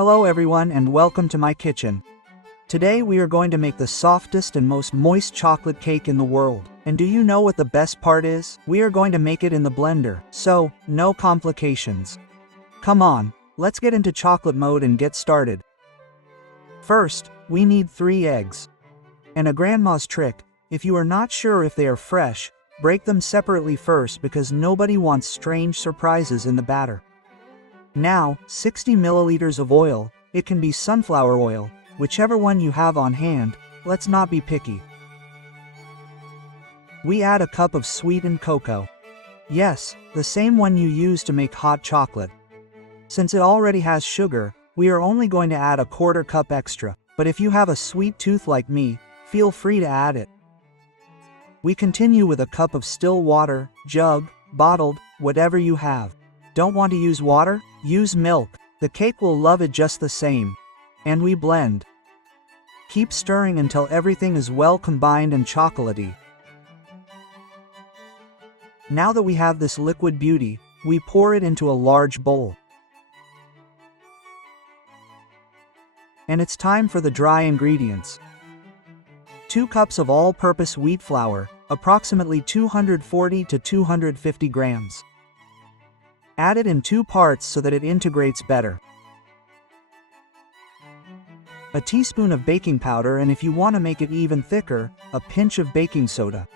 Hello everyone and welcome to my kitchen. Today we are going to make the softest and most moist chocolate cake in the world. And do you know what the best part is? We are going to make it in the blender, so no complications. Come on, let's get into chocolate mode and get started. First, we need 3 eggs. And a grandma's trick, if you are not sure if they are fresh, break them separately first because nobody wants strange surprises in the batter. Now, 60 milliliters of oil, it can be sunflower oil, whichever one you have on hand, let's not be picky. We add a cup of sweetened cocoa. Yes, the same one you use to make hot chocolate. Since it already has sugar, we are only going to add a 1/4 cup extra, but if you have a sweet tooth like me, feel free to add it. We continue with a cup of still water, jug, bottled, whatever you have. Don't want to use water? Use milk. The cake will love it just the same. And we blend. Keep stirring until everything is well combined and chocolatey. Now that we have this liquid beauty, we pour it into a large bowl. And it's time for the dry ingredients. 2 cups of all-purpose wheat flour, approximately 240 to 250 grams. Add it in 2 parts so that it integrates better. A teaspoon of baking powder, and if you want to make it even thicker, a pinch of baking soda.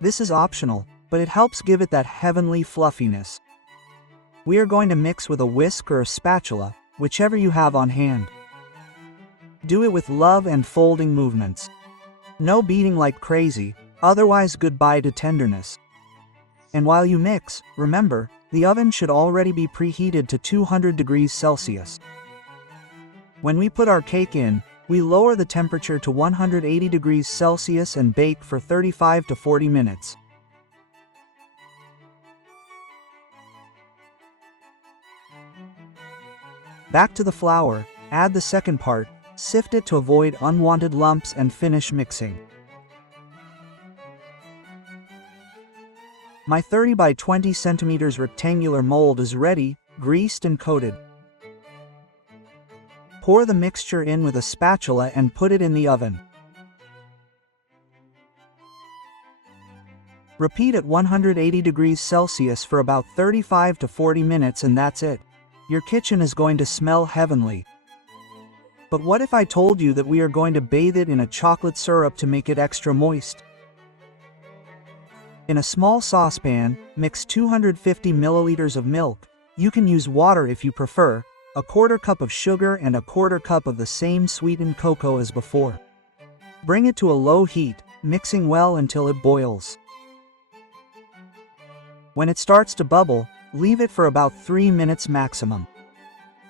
This is optional, but it helps give it that heavenly fluffiness. We are going to mix with a whisk or a spatula, whichever you have on hand. Do it with love and folding movements. No beating like crazy, otherwise goodbye to tenderness. And while you mix, remember, the oven should already be preheated to 200 degrees Celsius. When we put our cake in, we lower the temperature to 180 degrees Celsius and bake for 35 to 40 minutes. Back to the flour, add the second part, sift it to avoid unwanted lumps and finish mixing. My 30 by 20 centimeters rectangular mold is ready, greased and coated. Pour the mixture in with a spatula and put it in the oven. Repeat at 180 degrees Celsius for about 35 to 40 minutes and that's it. Your kitchen is going to smell heavenly. But what if I told you that we are going to bathe it in a chocolate syrup to make it extra moist? In a small saucepan, mix 250 milliliters of milk. You can use water if you prefer, a 1/4 cup of sugar and a 1/4 cup of the same sweetened cocoa as before. Bring it to a low heat, mixing well until it boils. When it starts to bubble, leave it for about 3 minutes maximum.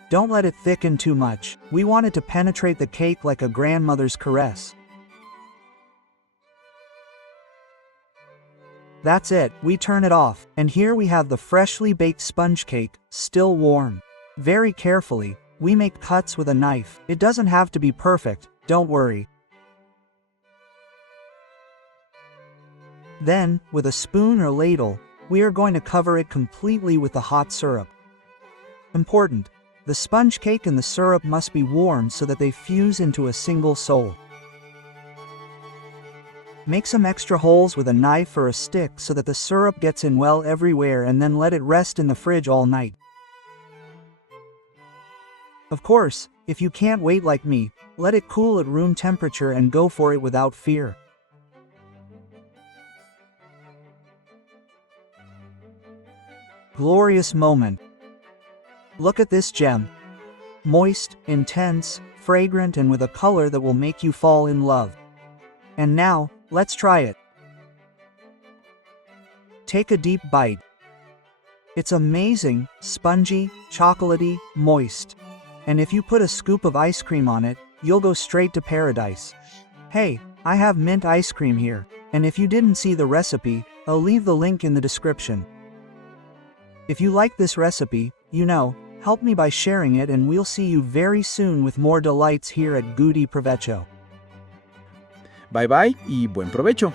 Don't let it thicken too much. We want it to penetrate the cake like a grandmother's caress. That's it, we turn it off, and here we have the freshly baked sponge cake, still warm. Very carefully, we make cuts with a knife. It doesn't have to be perfect, don't worry. Then, with a spoon or ladle, we are going to cover it completely with the hot syrup. Important, the sponge cake and the syrup must be warm so that they fuse into a single sole. Make some extra holes with a knife or a stick so that the syrup gets in well everywhere and then let it rest in the fridge all night. Of course, if you can't wait like me, let it cool at room temperature and go for it without fear. Glorious moment. Look at this gem. Moist, intense, fragrant and with a color that will make you fall in love. And now, let's try it. Take a deep bite. It's amazing, spongy, chocolatey, moist. And if you put a scoop of ice cream on it, you'll go straight to paradise. Hey, I have mint ice cream here, and if you didn't see the recipe, I'll leave the link in the description. If you like this recipe, help me by sharing it and we'll see you very soon with more delights here at Goody Provecho. Bye bye y buen provecho.